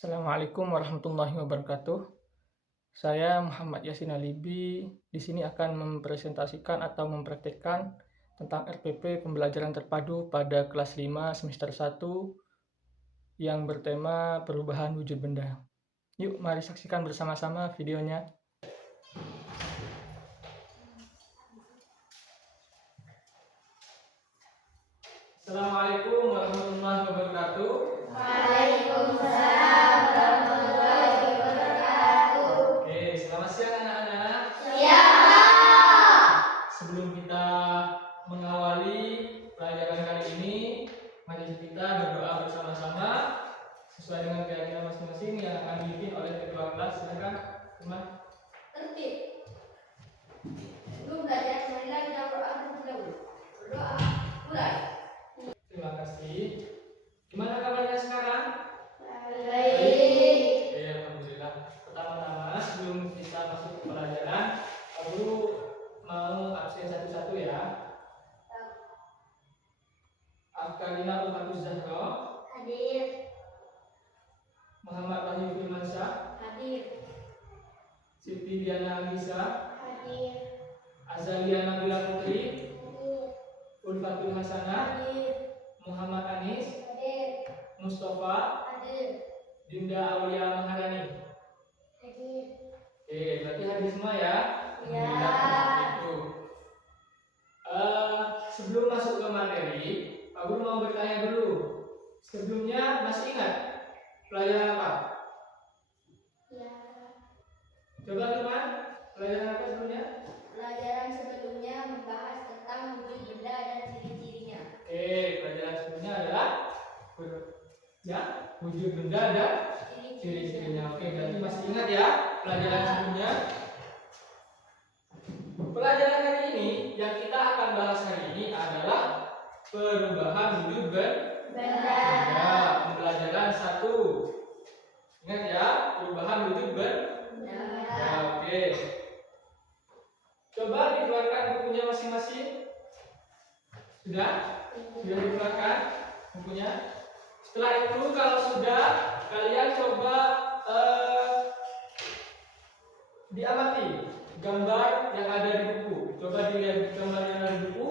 Assalamualaikum warahmatullahi wabarakatuh. Saya Muhammad Yasin Alibi di sini akan mempresentasikan atau mempraktikkan tentang RPP pembelajaran terpadu pada kelas 5 semester 1 yang bertema perubahan wujud benda. Yuk, mari saksikan bersama-sama videonya. Assalamualaikum warahmatullahi wabarakatuh. Waalaikumsalam warahmatullahi wabarakatuh. Oke, selamat siang anak-anak. Siap. Sebelum kita mengawali pelajaran kali ini, mari kita berdoa bersama-sama sesuai dengan keyakinan masing-masing yang akan dipimpin oleh ketua kelas. Silakan, teman. Tertib. Sebelum belajar, marilah kita berdoa terlebih dahulu. Berdoa. Mulai. Terima kasih. Gimana kabarnya sekarang? Baik. Oke, alhamdulillah. Pertama-tama sebelum kita masuk ke pelajaran, aku mau absen satu-satu ya. Afkalina Ulfatus Zahra, Hadir. Muhammad Wahyu Firmansyah, Hadir. Siti Diana Anissa, Hadir. Azalia Nabila Putri, Hadir. Ulfatul Hasanah, Hadir. Muhammad Anis, Hadir. Mustafa, Hadir. Dinda Aulia Maharani. Hadir. Oke, berarti hadir semua ya? Ya. Alhamdulillah, itu. Sebelum masuk ke materi, Pak Guru mau bertanya dulu. Sebelumnya masih ingat pelajaran apa? Ya. Coba teman, pelajaran apa sebelumnya? Pelajaran sebelumnya membahas tentang wujud benda dan ciri-cirinya. Oke, pelajaran sebelumnya adalah ya, wujud benda dan ciri-cirinya. Oke, berarti masih ingat ya pelajaran sebelumnya. Pelajaran hari ini yang kita akan bahas hari ini adalah perubahan wujud Benda. benda. Pembelajaran 1. Ingat ya, perubahan wujud benda. Oke. Coba dikeluarkan bukunya masing-masing. Sudah? Sudah dikeluarkan bukunya? Setelah itu kalau sudah, kalian coba diamati gambar yang ada di buku. Coba dilihat gambar yang ada di buku.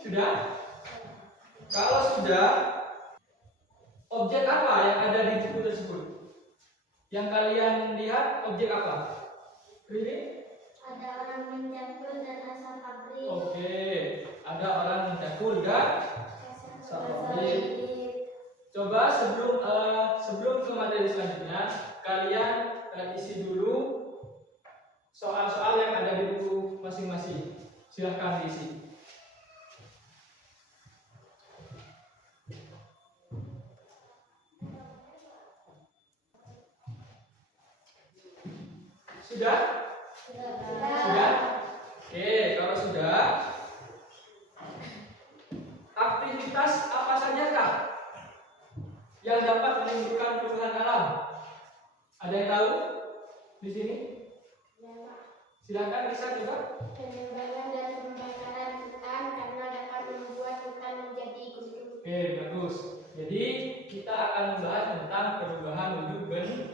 Sudah? Kalau sudah, objek apa yang ada di buku tersebut? Yang kalian lihat objek apa? Ini? Ada orang mencakul dan asal pabrik. Oke, ada orang mencakul dan asal pabrik. Coba sebelum ke materi selanjutnya, kalian isi dulu soal-soal yang ada di buku masing-masing. Silahkan diisi. Sudah? Sudah? Oke, kalau sudah, aktivitas apa sajakah yang dapat menimbulkan perubahan alam? Ada yang tahu di sini? Silakan bisa juga. Penebangan dan pembakaran hutan karena dapat membuat hutan menjadi gundul. Oke, bagus. Jadi kita akan membahas tentang perubahan wujud benda.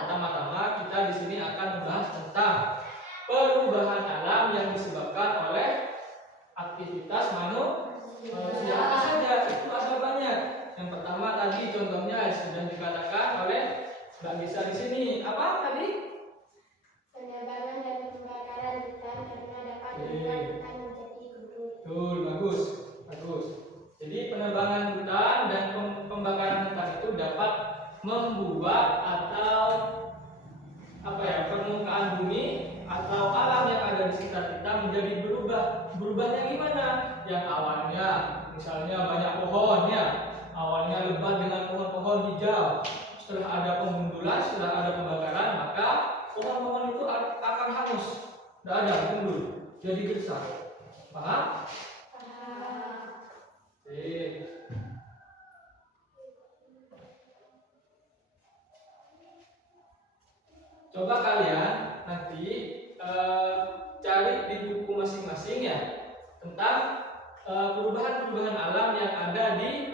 Pertama-tama kita di sini akan membahas tentang perubahan alam yang disebabkan oleh aktivitas manusia. Apa saja? Itu ada banyak. Yang pertama tadi contohnya sudah dikatakan oleh Mbak Gisa di sini. Apa tadi? Penebangan dan pembakaran hutan karena dapat membuat hutan menjadi gundul. Betul, bagus, bagus. Jadi penebangan hutan dan pembakaran hutan itu dapat membuat atau permukaan bumi atau alam yang ada di sekitar kita menjadi berubah. Berubahnya gimana? Yang awalnya misalnya banyak pohon ya, awalnya lebat dengan pohon-pohon hijau. Setelah ada penggundulan, setelah ada pembakaran, maka pohon-pohon itu akan hangus, tidak ada, gundul, jadi gersang. Paham? Coba kalian nanti cari di buku masing-masing ya tentang perubahan-perubahan alam yang ada di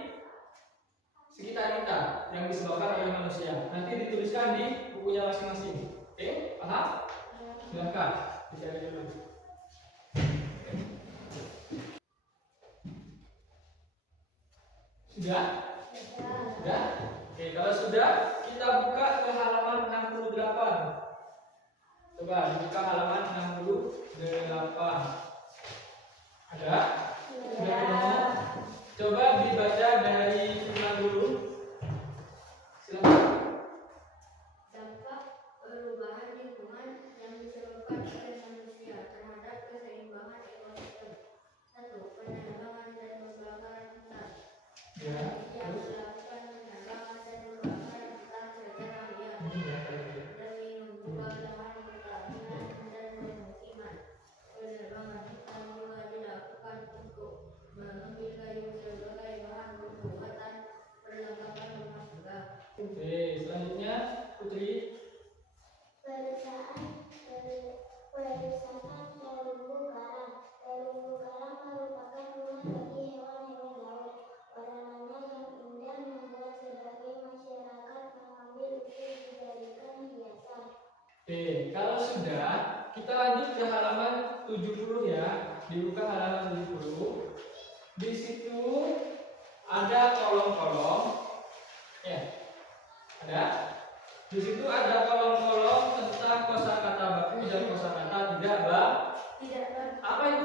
sekitar kita. yang disebabkan oleh manusia. Nanti dituliskan di bukunya masing-masing. Oke, paham? Silakan dicari dulu. Sudah? Sudah? Oke, kalau sudah, kita buka ke halaman 68. Coba buka halaman 68. Ada? Sudah ketemu? Coba dibaca dari firman dulu. Silakan. Dampak perubahan lingkungan yang disebabkan oleh manusia terhadap keseimbangan ekosistem. 1. Penebangan dan pembakaran hutan. Ya. Yang melakukan penebangan dan pembakaran hutan secara liar demi membuka lahan pertanian dan pemukiman. Penebangan hutan juga dilakukan untuk mengambil kayu sebagai bahan pembuatan perlengkapan rumah tangga. Oke, selanjutnya Putri. Perusahaan terumbu karang. Terumbu karang merupakan rumah bagi hewan-hewan laut. Warnanya yang indah membuat sebagai masyarakat mengambil untuk dijadikan hiasan. Oke, kalau sudah, kita lanjut ke halaman 70 ya. Dibuka halaman 70. Di situ ada kolom-kolom. Ya. Ada? Di situ ada kolom-kolom tentang kosakata baku dan kosakata tidak baku. Apa itu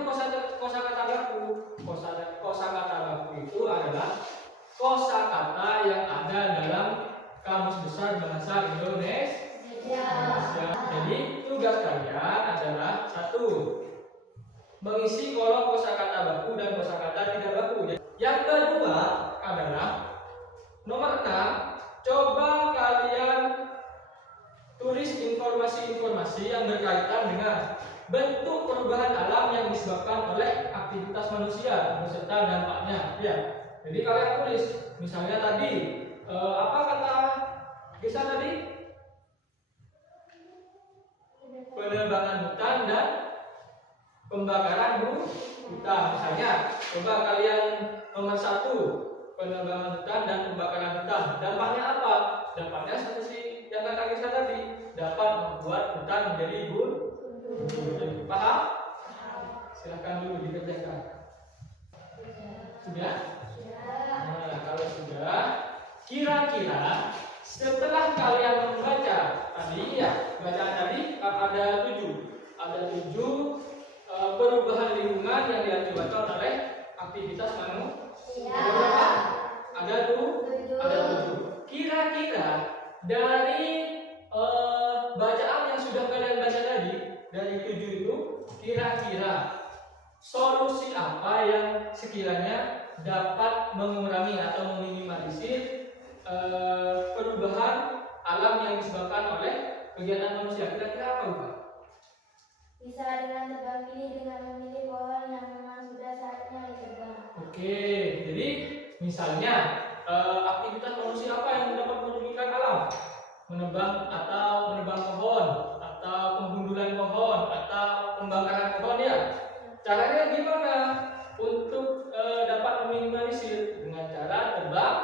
kosakata baku? Kosakata baku itu adalah kosakata yang ada dalam Kamus Besar Bahasa Indonesia. Jadi tugas kalian adalah 1. Mengisi kolom kosakata baku dan kosakata tidak baku. Yang kedua adalah nomor 6. Coba kalian tulis informasi-informasi yang berkaitan dengan bentuk perubahan alam yang disebabkan oleh aktivitas manusia beserta dampaknya. Ya. Jadi kalian tulis, misalnya tadi apa kata Gesa tadi? Penebangan hutan dan pembakaran hutan. Misalnya, coba kalian nomor 1. Penebangan hutan dan pembakaran hutan. Dampaknya apa? Dampaknya seperti yang kata Gesa tadi, dapat membuat hutan menjadi gundul. Paham? Silahkan dulu dikerjakan. Sudah? Nah, kalau sudah, kira-kira setelah kalian membaca tadi ya, bacaan tadi ada 7. Ada 7 perubahan lingkungan yang diakibatkan oleh aktivitas manusia. Ada 7. Kira-kira dari bacaan yang sudah kalian baca tadi, dari 7 itu, kira-kira solusi apa yang sekiranya dapat mengurangi atau meminimalisir perubahan alam yang disebabkan oleh kegiatan manusia? Kira-kira apa, Pak? Bisa dengan tebang pilih dengan memilih pohon yang memang sudah saatnya ditebang. Oke, jadi misalnya aktivitas manusia apa yang dapat merugikan alam? Menebang pohon, atau penggundulan pohon, atau pembakaran pohon ya. Caranya gimana untuk dapat meminimalisir? Dengan cara tebang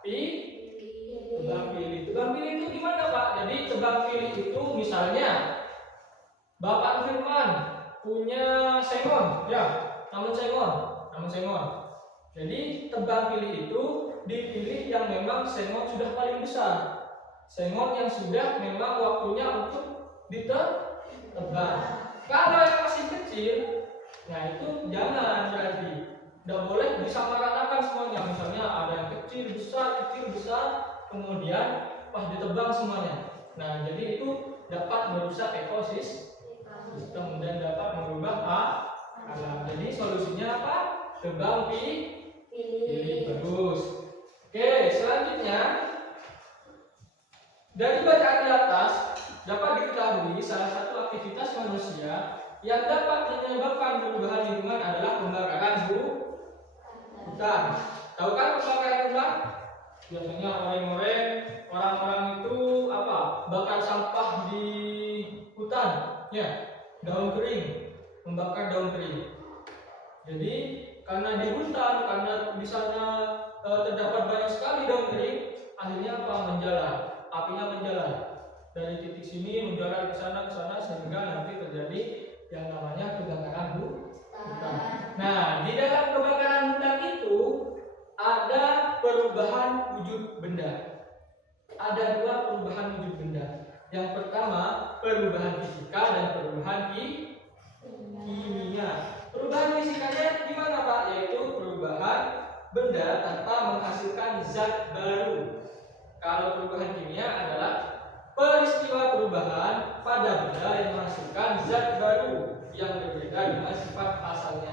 pilih. Tebang pilih itu gimana, Pak? Jadi tebang pilih itu misalnya Bapak Firman punya sengon, ya, namun sengon. Jadi tebang pilih itu dipilih yang memang sengon sudah paling besar, sengon yang sudah memang waktunya untuk ditebang. Kalau yang masih kecil, nah itu jangan, berarti tidak boleh disamaratakan semuanya. Misalnya ada yang kecil besar, kemudian pas ditebang semuanya. Nah jadi itu dapat merusak ekosistem dan dapat merubah alam. Jadi solusinya apa? Tebang pilih. Bagus. Oke, selanjutnya dari bacaan di atas dapat diketahui salah satu aktivitas manusia yang dapat menyebabkan perubahan lingkungan adalah pembakaran hutan. Tahu kan pembakaran hutan? Biasanya orang-orang itu apa? Bakar sampah di hutan, ya, daun kering, membakar daun kering. Jadi karena di hutan, karena di sana terdapat banyak sekali daun kering, akhirnya apa? Menjalar. Apinya menjalar dari titik sini menjalar ke sana sehingga nanti terjadi yang namanya kebakaran hutan. Nah, di dalam kebakaran hutan itu ada perubahan wujud benda. Ada dua perubahan wujud benda. Yang pertama, perubahan fisika dan perubahan kimia. Perubahan fisikanya gimana Pak? Yaitu perubahan benda tanpa menghasilkan zat baru. Kalau perubahan kimia adalah peristiwa perubahan pada benda yang menghasilkan zat baru yang berbeda dengan sifat asalnya.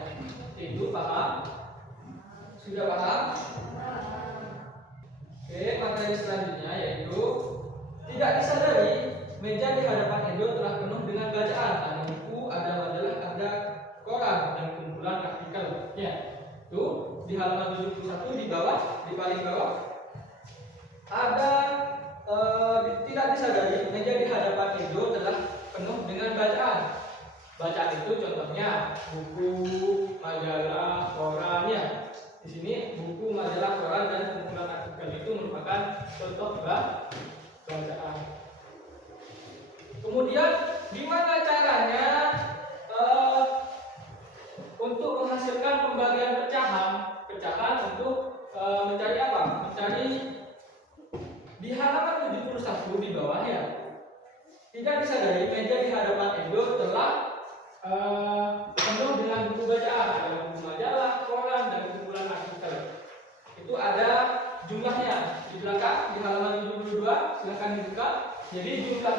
Itu paham? Sudah paham? Oke, materi selanjutnya yaitu tidak disadari meja di hadapan Edo telah penuh dengan bacaan. Ada buku, ada majalah, ada koran dan kumpulan artikel. Ya, itu di halaman 71 di bawah, di paling bawah ada tidak disadari meja di hadapan Edo telah penuh dengan bacaan. Bacaan itu contohnya buku, majalah, koran ya. Di sini buku, majalah, koran dan kumpulan artikel itu merupakan contoh bacaan. Kemudian gimana caranya untuk menghasilkan pembagian pecahan untuk mencari apa? Mencari di halaman 71 di bawah ya. Tidak disadari meja di hadapan Edo telah penuh dengan buku bacaan, ada buku majalah, koran dan kumpulan artikel. Itu ada jumlahnya di belakang di halaman 72, silakan dibuka. Jadi jumlah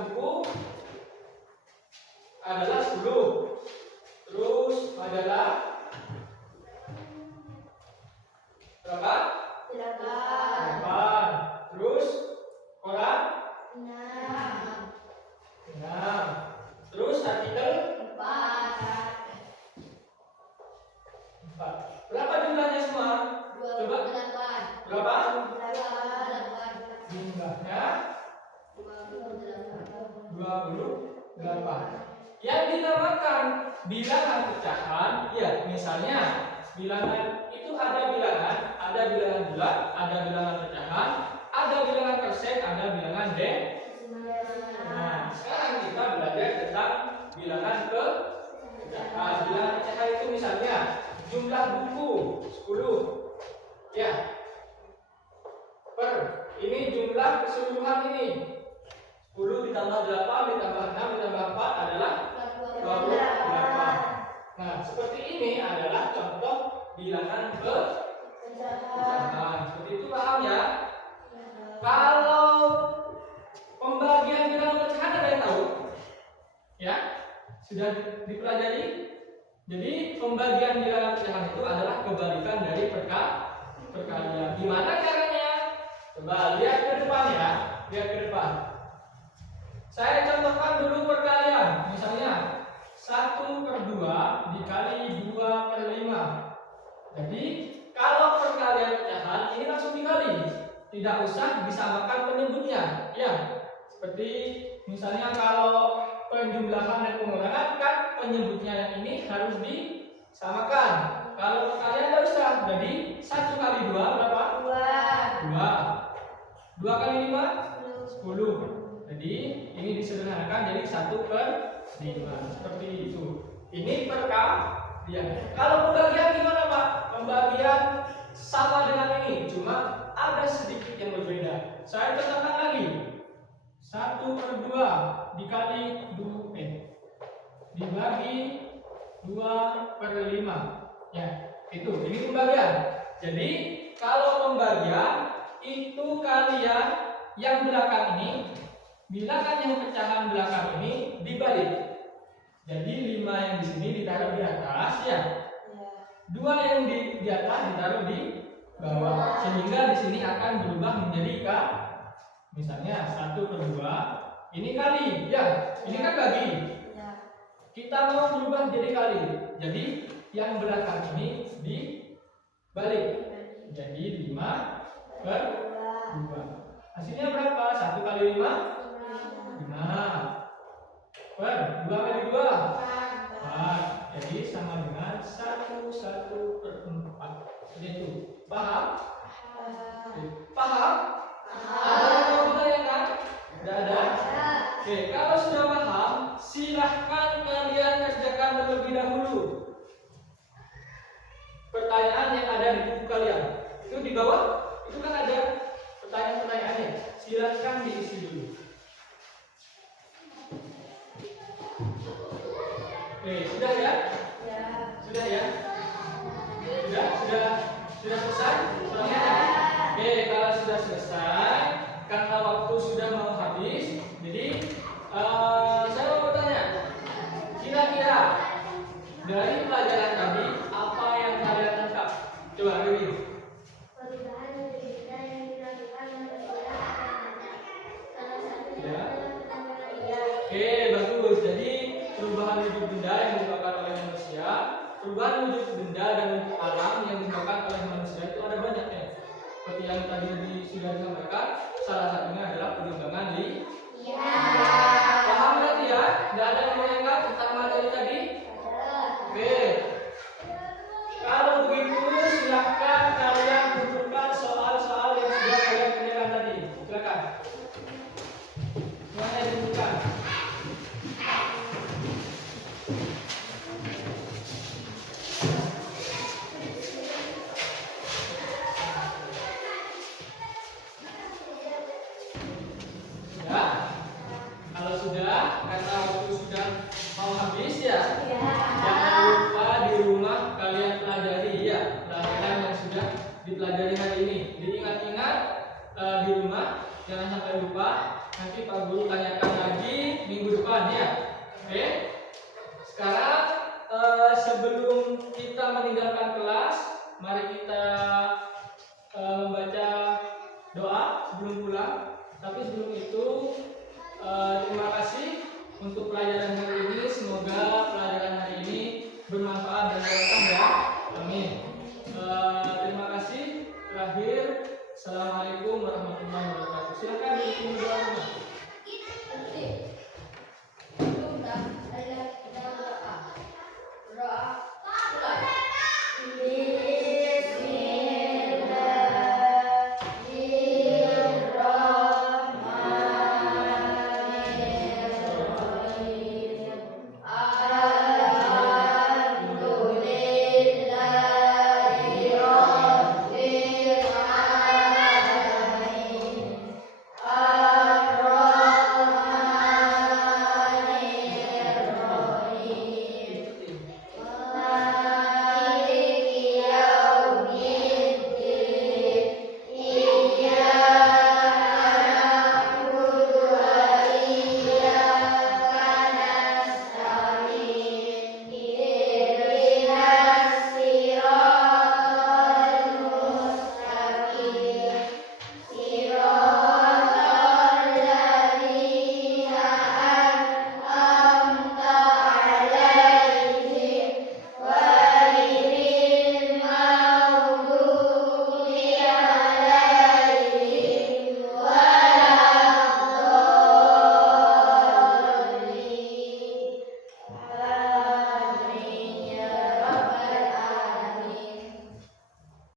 buku adalah 10. Terus majalah berapa? 8. Terus koran 6. Terus artikel 4. Berapa jumlahnya semua? Coba. Berapa? Jumlahnya 28. Yang dinamakan bilangan pecahan, ya misalnya bilangan itu ada bilangan bulat, ada bilangan pecahan, ada bilangan persen, ada bilangan Nah, sekarang kita belajar tentang bilangan pecahan. Bilangan pecahan itu misalnya jumlah buku 10. Ya. Ini jumlah keseluruhan ini. 10 ditambah 8 ditambah 6 ditambah 4 adalah 28. Nah, seperti ini adalah contoh bilangan pecahan. Seperti itu paham ya? Kalau pembagian bilangan pecahan ada yang tahu? Ya? Sudah dipelajari? Jadi pembagian bilangan pecahan itu adalah kebalikan dari perkalian. Gimana caranya? Coba lihat ke depan ya. Lihat ke depan. Saya contohkan dulu perkalian. Misalnya 1/2 dikali 2/5. Jadi kalau perkalian pecahan ini langsung dikali, tidak usah disamakan penyebutnya. Ya, seperti misalnya kalau penjumlahan dan pengurangan kan penyebutnya yang ini harus disamakan. Kalau perkalian tidak usah. Jadi 1 kali 2 berapa? 2. 2 kali 5? 10. Jadi ini disederhanakan jadi 1/5. Seperti itu. Ini perkalian. Kalau pembagian gimana Pak? Pembagian sama dengan ini, cuma ada sedikit yang berbeda. Saya contohkan lagi. 1/2 dikali 2 dibagi 2/5. Ya, itu. Ini pembagian. Jadi kalau pembagian itu kalian yang belakang ini, bilangan yang pecahan belakang ini dibalik. Jadi 5 yang di sini ditaruh di atas ya. 2 yang di atas ditaruh di bawah. Sehingga di sini akan berubah menjadi misalnya 1/2 ini kali ya. Ini kan bagi. Kita mau berubah jadi kali. Jadi yang belakang ini dibalik. Jadi 5/2. Hasilnya berapa? 1 kali 5? 5. 2 kali 2? 4. Jadi sama dengan 1/4. Ini itu. Paham? Paham? Ada yang mau ditanyakan? Tidak ada? Oke, kalau sudah paham, silahkan kalian kerjakan terlebih dahulu pertanyaan yang ada di buku kalian. Itu di bawah, itu kan ada pertanyaan-pertanyaannya. Silahkan diisi dulu. Oke, sudah ya? Sudah ya? Sudah selesai? Soalnya? Oke, kalau sudah selesai, karena waktu sudah mau habis, jadi saya mau bertanya, kira-kira dari pelajaran tadi apa yang kalian tangkap? Coba review. Perubahan wujud benda yang dilakukan manusia akan banyak. Salah satunya Ya. adalah penampilan dia. Oke, bagus. Jadi perubahan wujud benda yang disebabkan oleh manusia, perubahan wujud benda dan wujud alam yang disebabkan oleh manusia itu ada banyak ya. Seperti yang tadi sudah disampaikan, salah satunya adalah perkembangan Paham berarti ya? Tidak ada yang menganggap tentang materi tadi? Oke. Kalau begitu silahkan kalian kumpulkan soal-soal yang sudah kalian kerjakan tadi. Silakan. Semuanya dikumpulkan. Ya. Kalau sudah, karena waktu sudah mau habis ya. Jangan lupa di rumah kalian pelajari ya pelajaran yang sudah dipelajari hari ini. Diingat-ingat di rumah, jangan sampai lupa. Nanti Pak Guru tanyakan lagi minggu depan ya. Oke. Sekarang sebelum kita meninggalkan kelas, mari kita membaca doa sebelum pulang. Tapi sebelum itu terima kasih untuk pelajaran hari ini. Semoga pelajaran hari ini bermanfaat dan berkah ya. Amin.